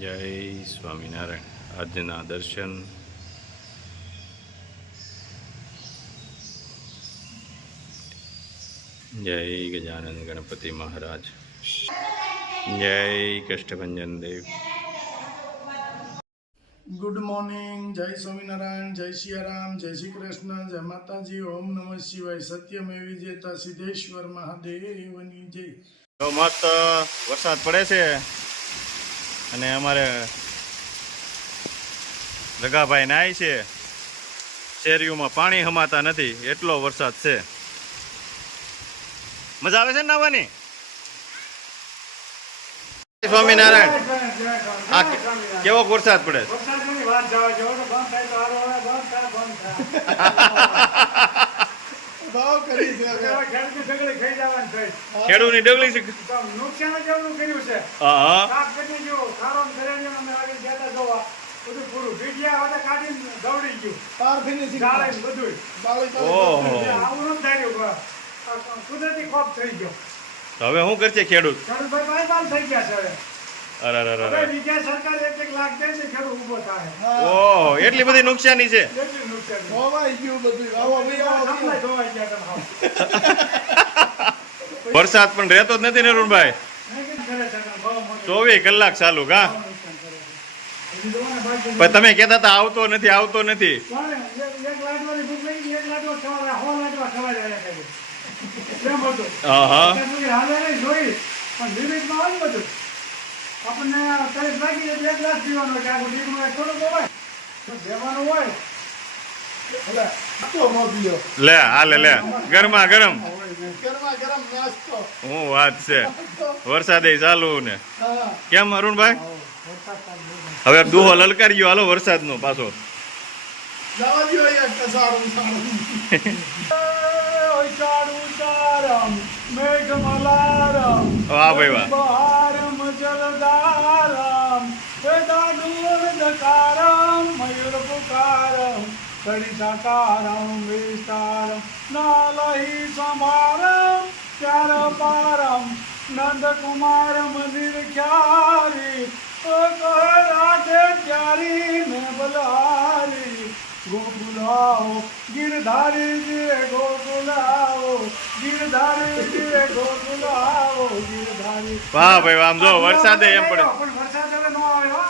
જય સ્વામિનારાયણ. આજના દર્શન જય ગજાનંદ ગણપતિ મહારાજ, જય કષ્ટભંજન દેવ. Good morning. જય સ્વામિનારાયણ, જય સિયારામ, જય શ્રી કૃષ્ણ, જય માતાજી, ઓમ નમઃ શિવાય. સત્યમેવી જયતા સિદ્ધેશ્વર મહાદેવની જય. તો મસ્ત વરસાદ પડે છે અને અમારે રઘાભાઈ નાય છે. શેરીઓમાં પાણી હમાતા નથી, એટલો વરસાદ છે. મજા આવે છે ને નાવાની? સ્વામિનારાયણ, આ કેવો વરસાદ પડે? ખેડૂતની ડગલી છે. નુકસાન જેવું કર્યું છે. હા પૂરું ભીડિયા વાળા કાઢીને દોડી ગયું. બધું ઓહો, આવું ન થયું. કુદરતી ખોફ થઈ ગયો. હવે શું કરશે ખેડૂત? ભાઈ બાલ થઈ ગયા છે હવે. અરે હવે બીજા સરકાર 1 લાખ દે છે, ખેડૂત ઉભો થાય. ઓહો, એટલી બધી નુકસાની છે. એટલું નુકસાન ધોવાઈ ગયું બધું. ધોવાઈ ગયા તમે. વરસાદ પણ રહેતો જ નથી ને રૂણભાઈ. 24 કલાક ચાલુ કા? પણ તમે કહેતા હતા આવતો નથી, આવતો નથી. આપણને તરફ લાગી 1 ગ્લાસ પીવાનો કે આખું દીકરું થોડુંક હોય દેવાનું હોય. લે હાલે લે, ગરમા ગરમ. ગરમા ગરમ નાસ્તો. હું વાત છે, વરસાદે ચાલુ ને. કેમ અરુણભાઈ? હવે દુહો લલકારી ગયો. હાલો વરસાદ નો પાછો જવા દો યાર. સારું સારું. મેઘ મલારમ, વાહ ભાઈ વાહ. બહારમ જલધારમ, વેદાનુર દકારમ, મયુર પુકારમ, કણિકાકારમ વિસ્તારમ, નાલહી સમારમ, ચાર પારમ, નંદકુમાર મંદિર ખ્યારી, રાધે પ્યારી ને બલારી. ગોકુલાઓ ગિરધારી જીરે ગોકુલાઓ, ગિરધારી જીરે ગોકુલાઓ, ગિરધારી. વાહ ભાઈ વાહ. આમ જો વરસાદે એમ પડે. પણ વરસાદ હવે ન આવ્યો.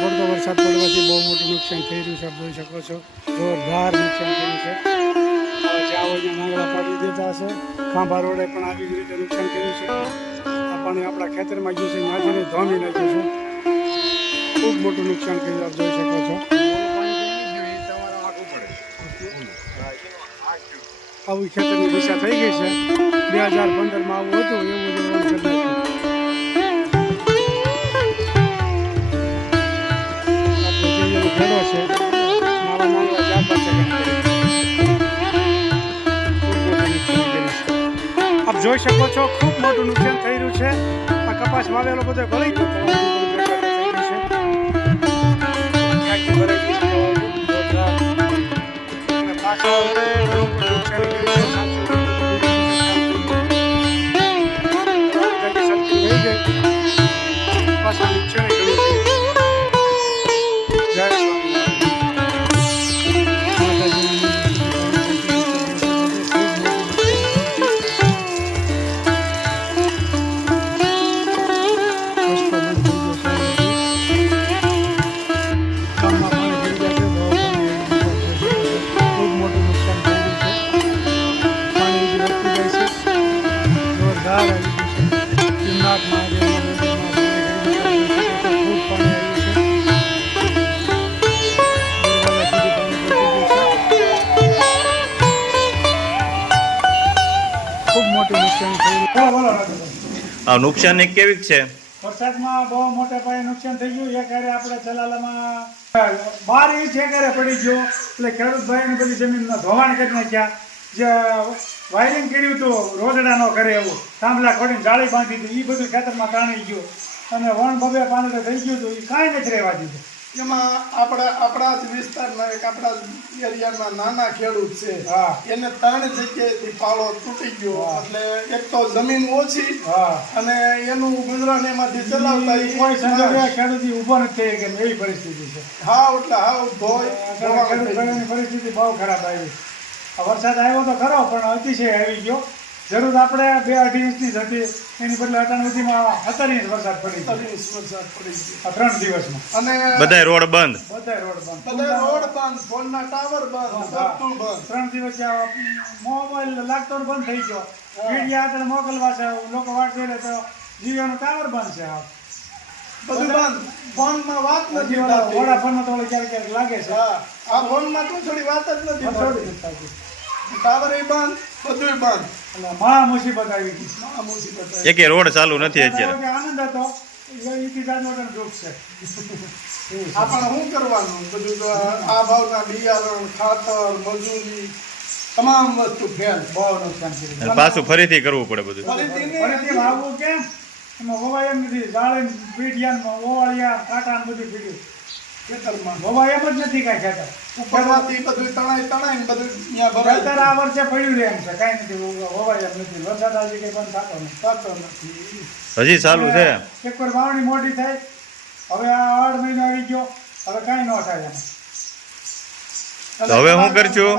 પડતો વરસાદ પડવાથી બહુ મોટું નુકસાન થઈ રહ્યું છે. આપ જોઈ શકો છો, જોરદાર નુકસાન થયું છે. જ્યાં હોય ત્યાં નાંગલા પાડી દેતા હશે. ખાંભા રોડે પણ આવી જ રીતે નુકસાન કર્યું છે. આ પાણી આપણા ખેતરમાં ગયું છે, નાજીને ધોમી નાખ્યું છે. ખૂબ મોટું નુકસાન કર્યું, આપ જોઈ શકો છો. આવી ખેતરની દિશા થઈ ગઈ છે. 2015માં આવું હતું, એવું જ કરી નાખ્યું. ઘેડો છે, નાવા નાવા જાતા છે. આપ જોઈ શકો છો, ખૂબ મોટું નુકસાન થઈ રહ્યું છે. આ કપાસ વાવેલો બધો ભરાઈ ગયો છે. આ નુકસાન કેવી છે? વરસાદમાં બહુ મોટા પાયે નુકસાન થઈ ગયું. એક હારે આપણે ચલાલામાં 12 ઇંચ એક હારે પડી ગયો. એટલે ખેડૂત ભાઈને બધી જમીનનો ધોવાણ કરી નાખ્યા. જે વાયરિંગ કર્યું હતું રોજડા નો કરે એવું, થાંભલા ખોડીને જાળી બાંધી હતી, એ બધું ખેતરમાં તાણી ગયું. અને વણ બબે પાંદડે થઈ ગયું હતું, એ કાંઈ નથી રહેવા દીધું. એમાં આપણા જ વિસ્તારના એક આપણા એરિયાના નાના ખેડૂત છે હા. એને 3 જગ્યાએથી પાળો તૂટી ગયો એટલે એક તો જમીન ઓછી હા અને એનું ગુજરાન એમાંથી ચલાવતા ઈ કોઈ સંજોગે ખેડૂત ઊભો નથી થઈ કે એવી પરિસ્થિતિ છે હાવ એટલે હાવ ધોઈ ધોવાણ થઈ ગયું. ખેડૂતોની પરિસ્થિતિ બહુ ખરાબ આવી આ વરસાદ આવ્યો તો ખરો પણ અતિશય આવી ગયો જરૂર આપણે 2-2.5 ઇંચની જ હતી એની બદલે અટાણ સુધીમાં 17 ઇંચ વરસાદ પડી ગયો 30 વરસાદ પડી ગયો આ 3 દિવસમાં અને બધાય રોડ બંધ. બધા રોડ બંધ બધા રોડ બંધ, ફોનના ટાવર બંધ, બધું બંધ. 3 દિવસ મોબાઈલ લાગતો ને બંધ થઈ ગયો મીડિયા આગળ મોકલવા છે લોકો વાટ જોઈ લે તો જીઓનો ટાવર બંધ છે આ બધું બંધ. ફોનમાં વાત નથી જીઓ થતી. વોડાફોનનો તો ઓલો ક્યારેક ક્યારેક લાગે છે હા, આ ફોનમાં તો થોડી વાત જ નથી થોડી થતી. જ થાય છે. ટાવર ય બંધ, બધુંય બંધ. એટલે મહા મુસીબત આવી ગઈ આ મુસીબત આવી. એકે રોડ ચાલુ નથી અત્યારે. કે આનંદ હતો એ ઇતિહાસનો પણ દુઃખ છે એવું છે. આપણે શું કરવાનું બધું તો આ ભાવના બિયારણ, ખાતર, મજૂરી તમામ વસ્તુ ફેલ. બહુ નુકસાન કર્યું અને પાછું ફરીથી કરવું પડે બધું. ફરીથી નહીં, ફરીથી વાવવું કેમ એમાં વવાય એમ નથી જાળે પીઠિયા ઓવાળિયા કાંટા ને બધું પીડ્યું ખેતરમાં વવાય એમ જ નથી કાંઈ ખેતર ઉપરમાંથી બધું તણાઈ તણાઈ ને બધું ત્યાં ભરાય ખેતર આ વર્ષે પડ્યું રહે એમ છે કાંઈ નથી વવાય એમ નથી વરસાદ આજે કંઈ બંધ થતો નથી થતો નથી. હજી ચાલુ છે. એક વાર વાવણી મોટી થાય હવે આ 8 મહિનો આવી ગયો હવે કાંઈ ન થાય એમાં તો હવે શું કરશું?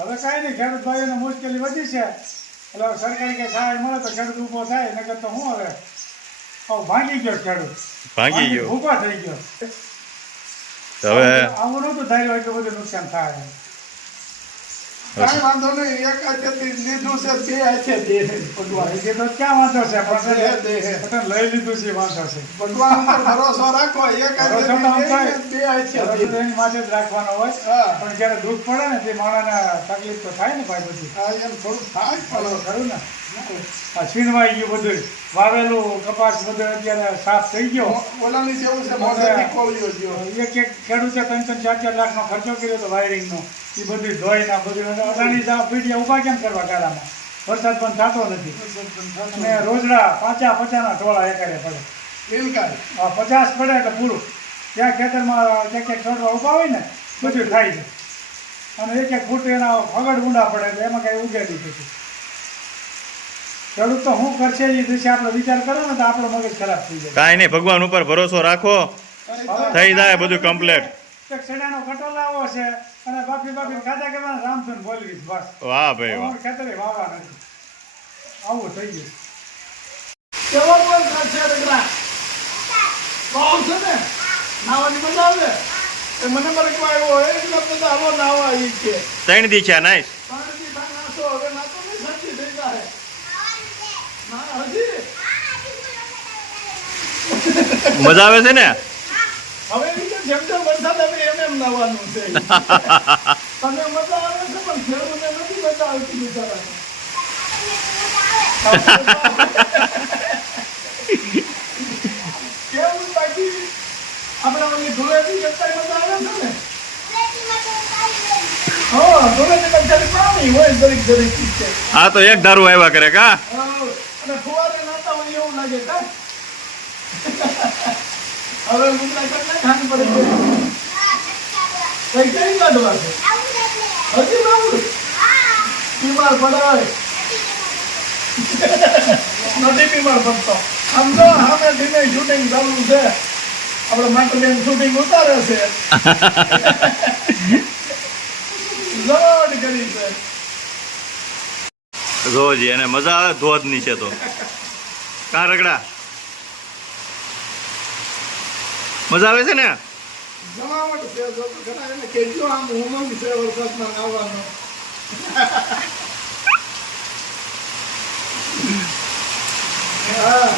હવે કાંઈ નહીં ખેડૂત ભાઈઓને મુશ્કેલી વધી છે એટલે હવે સરકારી કંઈ સહાય મળે તો ખેડૂત ઊભો થાય નકર તો શું હવે ભાંગી ગયો ખેડૂત ભાંગી ગયો. ઊભો થઈ ગયો તો હવે આવું નહોતું ધાર્યું એટલું બધું નુકસાન થાય કાંઈ વાંધો નહીં, એક હાથેથી લીધું છે, 2 હાથે દે ભગવાન. એ તો ક્યાં વાંધો છે દે, દે. પટેલ લઈ લીધું છે વાંધો છે ભગવાન ઉપર ભરોસો રાખો, એક હાથેથી ભરોસો તો લઈને 2 હાથે ભરોસો દે. તો એની માથે જ રાખવાનો હોય હા. પણ જ્યારે દુઃખ પડે ને તે માણસને તકલીફ તો થાય ને ભાઈ બધી હા, એમ થોડું થાય પણ ખરું ને આ છીનવાઈ ગયું બધું વાવેલું કપાસ બધું અત્યારે સાફ થઈ ગયો ઓલાની જેવું છે, મોઢેથી કોળિયો ગયો. એક ખેડૂતે 3-4 લાખનો ખર્ચો કર્યો હતો વાયરિંગનો એ બધું ધોઈને બધું અડાણી પીડિયા ઉભા કેમ કરવા ગાળામાં વરસાદ પણ થતો નથી અને રોજડા 50-50ના ટોળા એકારે પડે બિલકુલ. 50 પડે એટલે પૂરું ત્યાં ખેતરમાં એક છોડવા ઉભા હોય ને બધું ખાઈ જાય અને એક ફૂટ એના ફગડ ઊંડા પડે એટલે એમાં કાંઈ ઉગે નહીં થતું ખેડૂત તો શું કરશે એ વિશે આપણે વિચાર કરો ને તો આપણો મગજ ખરાબ થઈ જાય કાંઈ નહીં, ભગવાન ઉપર ભરોસો રાખો, થઈ જાય બધું કમ્પ્લેટ. એક સડાનો કટો લાવવો છે અને બાફી ખાધા કરવાના રામધૂન બોલવી બસ વાહ ભાઈ વાહ. અમારું ખેતરે વાવા નથી આવું થઈ ગયું કેવો પણ થશે રગડા? બહુ છે ને? નાવાની મજા આવે? એ મને મરકમાં આવ્યો હોય એટલે બધા આવો નાવા ઈ કે. 3 દી છે નાઈસ. પાણીથી બહાર નાખો, હવે નાખો નહીં, સાચી થઈ જાય. ના, હજી? મજા આવે છે ને? હવે ઈ કે જેમ જેમ વરસાદ આવે એમ નાવાનું છે. તને મજા આવે છે પણ ખેડૂતને નથી મજા આવતી બિચારાને. કેવું બાકી આપણે ઓલી ધૂળેટી કરતા મજા આવે છે ને? હા, ધૂળેટી કરતા પાણી હોય દરેક છે. આ તો એક ધારું આવ્યા કરે કા. હા, અને ફુવારે નાતા હોય એવું લાગે કા? હવે મુદ્રા કરતા ખાની પડી ગઈ. કઈ કઈ કાઢવા છે? હજી બાબુ બીમાર પડાય નથી બીમાર પડતો. આમ તો સામે ધીમે શૂટિંગ ચાલુ છે, આપણે માતાબેન શૂટિંગ ઉતારે છે. લોડ કરી છે. રોજ એને મજા આવે ધોધ નીચે તો કા રગડા મજા આવે છે ને? જમાવટ છે, જો તો ઘણા એને કેટલો આમ ઉમંગ છે વરસાદમાં નાવાનો. હા